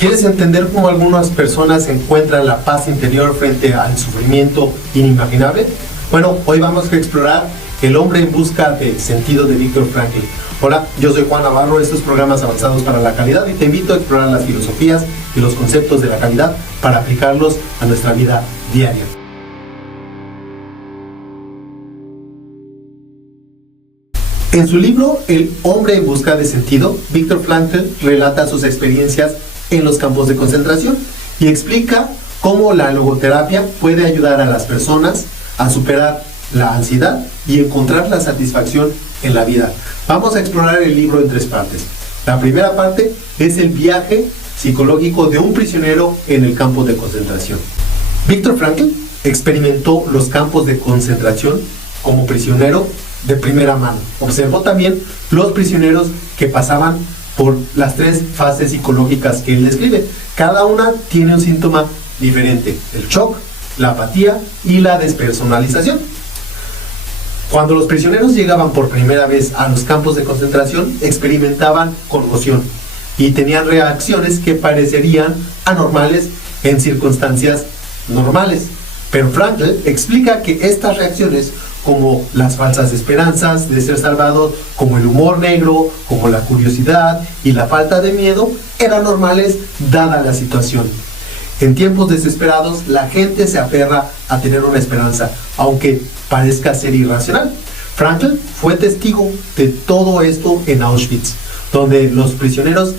¿Quieres entender cómo algunas personas encuentran la paz interior frente al sufrimiento inimaginable? Bueno, hoy vamos a explorar El hombre en busca de sentido de Viktor Frankl. Hola, yo soy Juan Navarro, estos programas avanzados para la calidad, y te invito a explorar las filosofías y los conceptos de la calidad para aplicarlos a nuestra vida diaria. En su libro El hombre en busca de sentido, Viktor Frankl relata sus experiencias en los campos de concentración y explica cómo la logoterapia puede ayudar a las personas a superar la ansiedad y encontrar la satisfacción en la vida. Vamos a explorar el libro en tres partes. La primera parte es el viaje psicológico de un prisionero en el campo de concentración. Viktor Frankl experimentó los campos de concentración como prisionero de primera mano. Observó también los prisioneros que pasaban por las tres fases psicológicas que él describe. Cada una tiene un síntoma diferente: el shock, la apatía y la despersonalización. Cuando los prisioneros llegaban por primera vez a los campos de concentración, experimentaban conmoción y tenían reacciones que parecerían anormales en circunstancias normales. Pero Frankl explica que estas reacciones, como las falsas esperanzas de ser salvados, como el humor negro, como la curiosidad y la falta de miedo, eran normales dada la situación. En tiempos desesperados, la gente se aferra a tener una esperanza, aunque parezca ser irracional. Frankl fue testigo de todo esto en Auschwitz, donde los prisioneros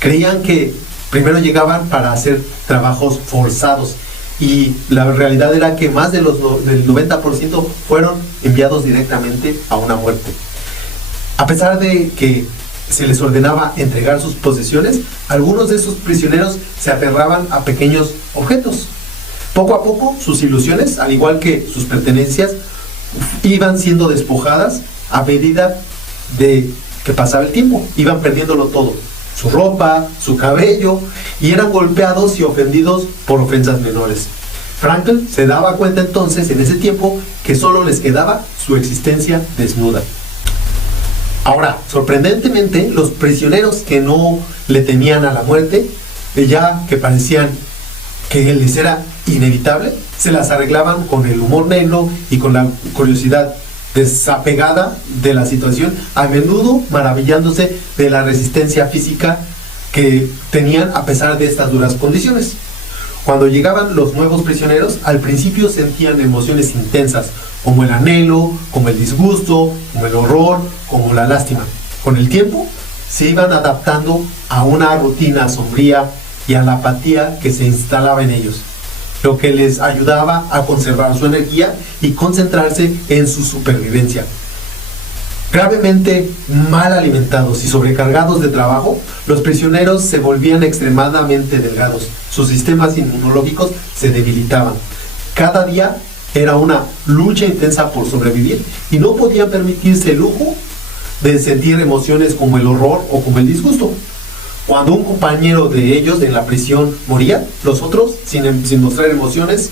creían que primero llegaban para hacer trabajos forzados, y la realidad era que más del 90% fueron enviados directamente a una muerte. A pesar de que se les ordenaba entregar sus posesiones, algunos de esos prisioneros se aferraban a pequeños objetos. Poco a poco, sus ilusiones, al igual que sus pertenencias, iban siendo despojadas a medida de que pasaba el tiempo. Iban perdiéndolo todo: su ropa, su cabello, y eran golpeados y ofendidos por ofensas menores. Frankl se daba cuenta entonces, en ese tiempo, que solo les quedaba su existencia desnuda. Ahora, sorprendentemente, los prisioneros que no le temían a la muerte, ya que parecían que les era inevitable, se las arreglaban con el humor negro y con la curiosidad desapegada de la situación, a menudo maravillándose de la resistencia física que tenían a pesar de estas duras condiciones. Cuando llegaban los nuevos prisioneros, al principio sentían emociones intensas, como el anhelo, como el disgusto, como el horror, como la lástima. Con el tiempo, se iban adaptando a una rutina sombría y a la apatía que se instalaba en ellos, lo que les ayudaba a conservar su energía y concentrarse en su supervivencia. Gravemente mal alimentados y sobrecargados de trabajo, los prisioneros se volvían extremadamente delgados. Sus sistemas inmunológicos se debilitaban. Cada día era una lucha intensa por sobrevivir, y no podían permitirse el lujo de sentir emociones como el horror o como el disgusto. Cuando un compañero de ellos en la prisión moría, los otros, sin mostrar emociones,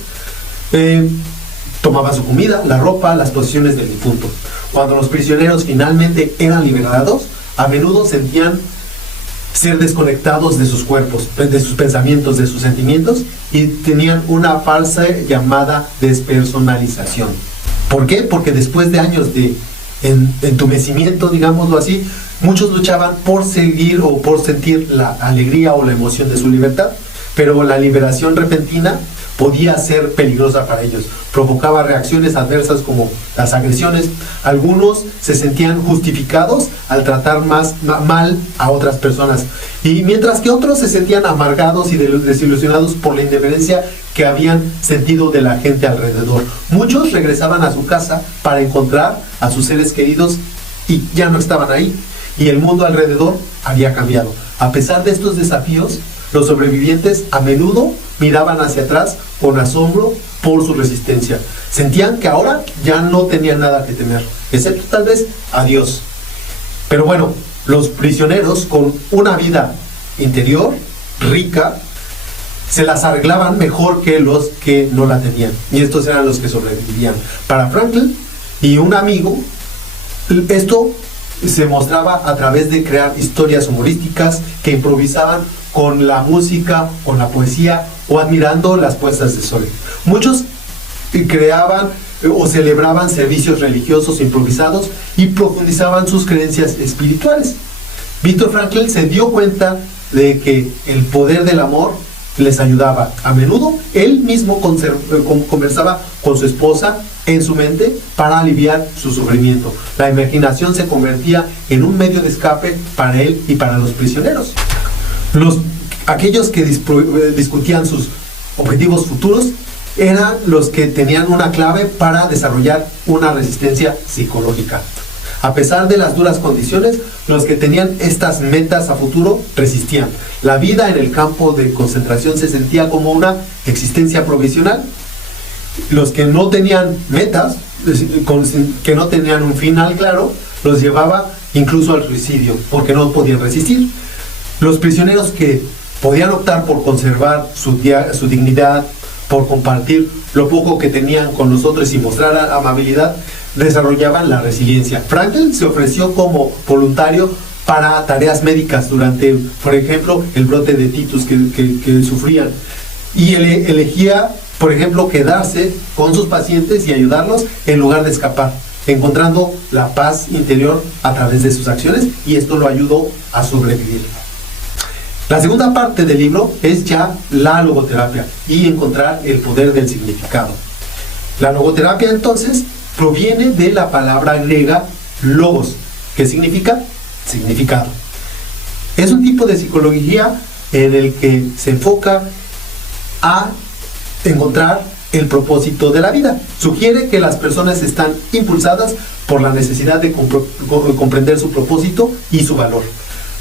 tomaban su comida, la ropa, las posesiones del difunto. Cuando los prisioneros finalmente eran liberados, a menudo sentían ser desconectados de sus cuerpos, de sus pensamientos, de sus sentimientos, y tenían una falsa llamada despersonalización. ¿Por qué? Porque después de años de entumecimiento, digámoslo así, muchos luchaban por seguir o por sentir la alegría o la emoción de su libertad, pero la liberación repentina podía ser peligrosa para ellos. Provocaba reacciones adversas como las agresiones. Algunos se sentían justificados al tratar mal a otras personas, y mientras que otros se sentían amargados y desilusionados por la indiferencia que habían sentido de la gente alrededor. Muchos regresaban a su casa para encontrar a sus seres queridos y ya no estaban ahí, y el mundo alrededor había cambiado. A pesar de estos desafíos, los sobrevivientes a menudo miraban hacia atrás con asombro por su resistencia. Sentían que ahora ya no tenían nada que temer, excepto tal vez a Dios. Pero bueno, los prisioneros con una vida interior rica se las arreglaban mejor que los que no la tenían, y estos eran los que sobrevivían. Para Frankl y un amigo, esto se mostraba a través de crear historias humorísticas que improvisaban con la música, con la poesía o admirando las puestas de sol. Muchos creaban o celebraban servicios religiosos improvisados y profundizaban sus creencias espirituales. Víctor Frankl se dio cuenta de que el poder del amor les ayudaba. A menudo él mismo conversaba con su esposa en su mente para aliviar su sufrimiento. La imaginación se convertía en un medio de escape para él y para los prisioneros. Aquellos que discutían sus objetivos futuros eran los que tenían una clave para desarrollar una resistencia psicológica. A pesar de las duras condiciones, los que tenían estas metas a futuro resistían. La vida en el campo de concentración se sentía como una existencia provisional. Los que no tenían metas, que no tenían un final claro, los llevaba incluso al suicidio, porque no podían resistir. Los prisioneros que podían optar por conservar su dignidad, por compartir lo poco que tenían con los otros y mostrar amabilidad, desarrollaban la resiliencia. Frankl se ofreció como voluntario para tareas médicas durante, por ejemplo, el brote de titus que sufrían, y elegía, por ejemplo, quedarse con sus pacientes y ayudarlos en lugar de escapar, encontrando la paz interior a través de sus acciones, y esto lo ayudó a sobrevivir. La segunda parte del libro es ya la logoterapia y encontrar el poder del significado. La logoterapia entonces proviene de la palabra griega logos, que significa significado. Es un tipo de psicología en el que se enfoca a encontrar el propósito de la vida. Sugiere que las personas están impulsadas por la necesidad de comprender su propósito y su valor.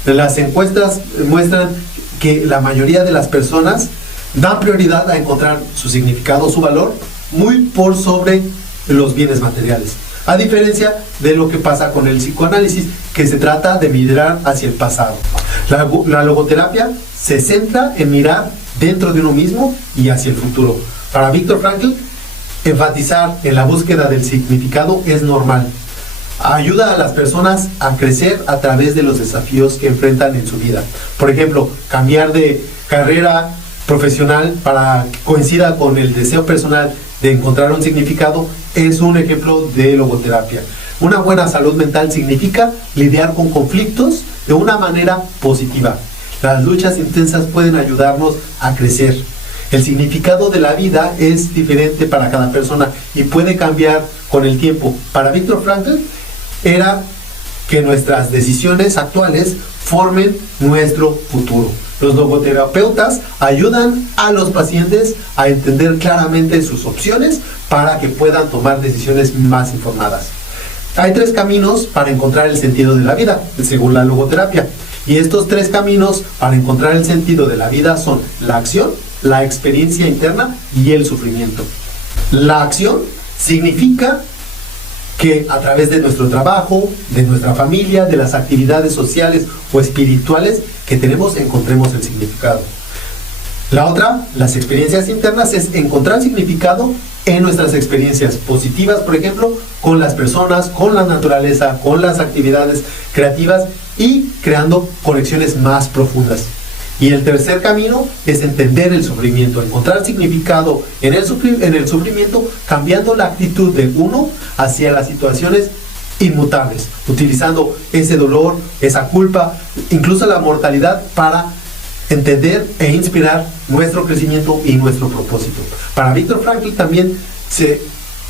Las encuestas muestran que la mayoría de las personas dan prioridad a encontrar su significado, su valor, muy por sobre los bienes materiales. A diferencia de lo que pasa con el psicoanálisis, que se trata de mirar hacia el pasado. La logoterapia se centra en mirar dentro de uno mismo y hacia el futuro. Para Víctor Frankl, enfatizar en la búsqueda del significado es normal. Ayuda a las personas a crecer a través de los desafíos que enfrentan en su vida. Por ejemplo, cambiar de carrera profesional para que coincida con el deseo personal de encontrar un significado es un ejemplo de logoterapia. Una buena salud mental significa lidiar con conflictos de una manera positiva. Las luchas intensas pueden ayudarnos a crecer. El significado de la vida es diferente para cada persona y puede cambiar con el tiempo. Para Víctor Frankl era que nuestras decisiones actuales formen nuestro futuro. Los logoterapeutas ayudan a los pacientes a entender claramente sus opciones para que puedan tomar decisiones más informadas. Hay 3 caminos para encontrar el sentido de la vida, según la logoterapia. Y estos 3 caminos para encontrar el sentido de la vida son la acción, la experiencia interna y el sufrimiento. La acción significa que a través de nuestro trabajo, de nuestra familia, de las actividades sociales o espirituales que tenemos, encontremos el significado. La otra, las experiencias internas, es encontrar significado en nuestras experiencias positivas, por ejemplo, con las personas, con la naturaleza, con las actividades creativas y creando conexiones más profundas. Y el tercer camino es entender el sufrimiento, encontrar significado en el sufrimiento, cambiando la actitud de uno hacia las situaciones inmutables, utilizando ese dolor, esa culpa, incluso la mortalidad para entender e inspirar nuestro crecimiento y nuestro propósito. Para Víctor Frankl también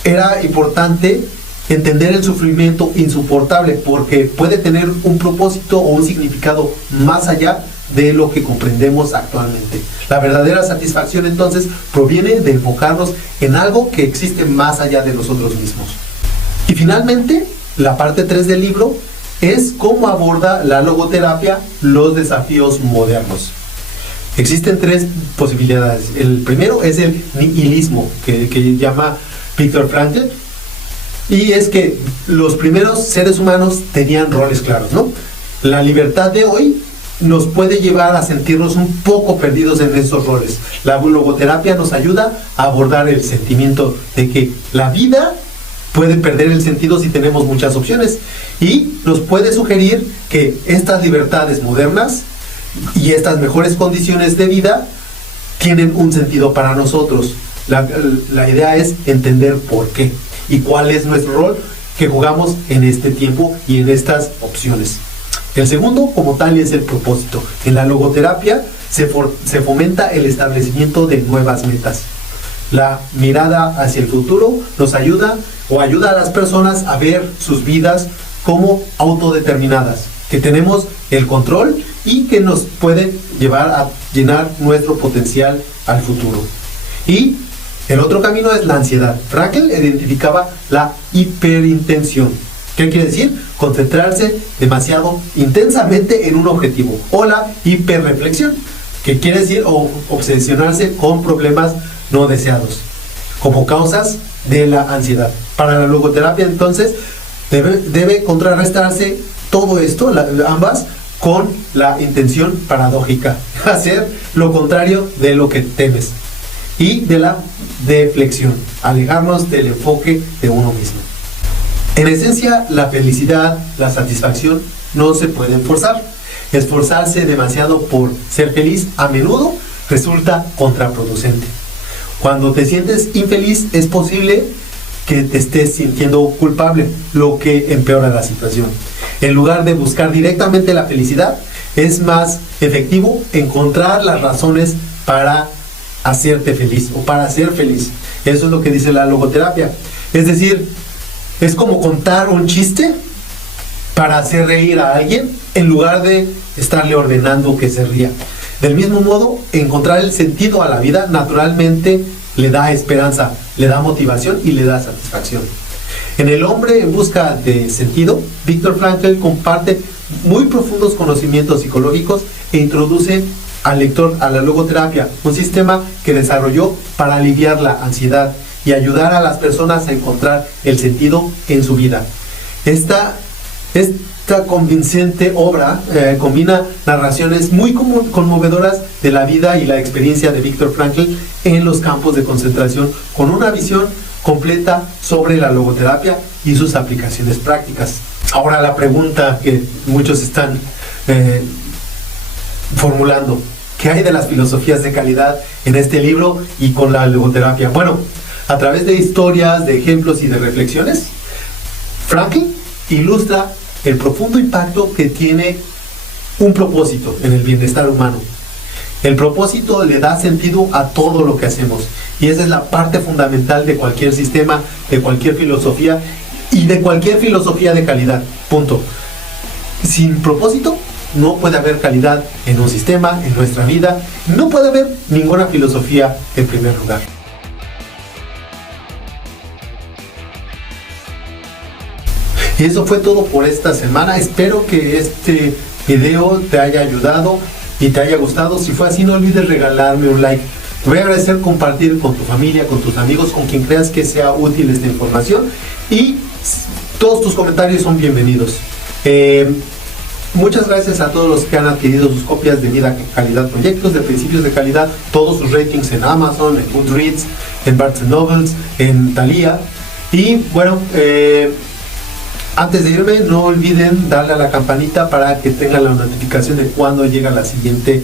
era importante entender el sufrimiento insoportable porque puede tener un propósito o un significado más allá de lo que comprendemos actualmente. La verdadera satisfacción entonces proviene de enfocarnos en algo que existe más allá de nosotros mismos. Y finalmente, la parte 3 del libro es cómo aborda la logoterapia los desafíos modernos. Existen 3 posibilidades. El primero es el nihilismo, que llama Víctor Frankl, y es que los primeros seres humanos tenían roles claros, ¿no? La libertad de hoy nos puede llevar a sentirnos un poco perdidos en esos roles. La logoterapia nos ayuda a abordar el sentimiento de que la vida puede perder el sentido si tenemos muchas opciones y nos puede sugerir que estas libertades modernas Y estas mejores condiciones de vida tienen un sentido para nosotros. La idea es entender por qué y cuál es nuestro rol que jugamos en este tiempo y en estas opciones. El segundo, como tal, es el propósito. En la logoterapia se fomenta el establecimiento de nuevas metas. La mirada hacia el futuro nos ayuda a las personas a ver sus vidas como autodeterminadas, que tenemos el control y que nos pueden llevar a llenar nuestro potencial al futuro. Y el otro camino es la ansiedad. Frankl identificaba la hiperintención. ¿Qué quiere decir? Concentrarse demasiado intensamente en un objetivo. O la hiperreflexión, que quiere decir obsesionarse con problemas no deseados, como causas de la ansiedad. Para la logoterapia, entonces, debe contrarrestarse todo esto, ambas, con la intención paradójica, hacer lo contrario de lo que temes, y de la deflexión, alejarnos del enfoque de uno mismo. En esencia, la felicidad, la satisfacción no se pueden forzar. Esforzarse demasiado por ser feliz a menudo resulta contraproducente. Cuando te sientes infeliz, es posible que te estés sintiendo culpable, lo que empeora la situación. En lugar de buscar directamente la felicidad, es más efectivo encontrar las razones para hacerte feliz o para ser feliz. Eso es lo que dice la logoterapia. Es decir, es como contar un chiste para hacer reír a alguien en lugar de estarle ordenando que se ría. Del mismo modo, encontrar el sentido a la vida naturalmente le da esperanza, le da motivación y le da satisfacción. En El hombre en busca de sentido, Viktor Frankl comparte muy profundos conocimientos psicológicos e introduce al lector a la logoterapia, un sistema que desarrolló para aliviar la ansiedad y ayudar a las personas a encontrar el sentido en su vida. Esta convincente obra combina narraciones muy conmovedoras de la vida y la experiencia de Viktor Frankl en los campos de concentración, con una visión completa sobre la logoterapia y sus aplicaciones prácticas. Ahora la pregunta que muchos están formulando: ¿qué hay de las filosofías de calidad en este libro y con la logoterapia? Bueno, a través de historias, de ejemplos y de reflexiones, Frankl ilustra el profundo impacto que tiene un propósito en el bienestar humano. El propósito le da sentido a todo lo que hacemos, y esa es la parte fundamental de cualquier sistema, de cualquier filosofía y de cualquier filosofía de calidad. Punto. Sin propósito no puede haber calidad en un sistema, en nuestra vida. No puede haber ninguna filosofía en primer lugar. Y eso fue todo por esta semana. Espero que este video te haya ayudado y te haya gustado. Si fue así, no olvides regalarme un like. Te voy a agradecer compartir con tu familia, con tus amigos, con quien creas que sea útil esta información. Y todos tus comentarios son bienvenidos. Muchas gracias a todos los que han adquirido sus copias de Vida Calidad Proyectos, de Principios de Calidad, todos sus ratings en Amazon, en Goodreads, en Barnes & Nobles, en Thalia. Y bueno, antes de irme, no olviden darle a la campanita para que tengan la notificación de cuando llega la siguiente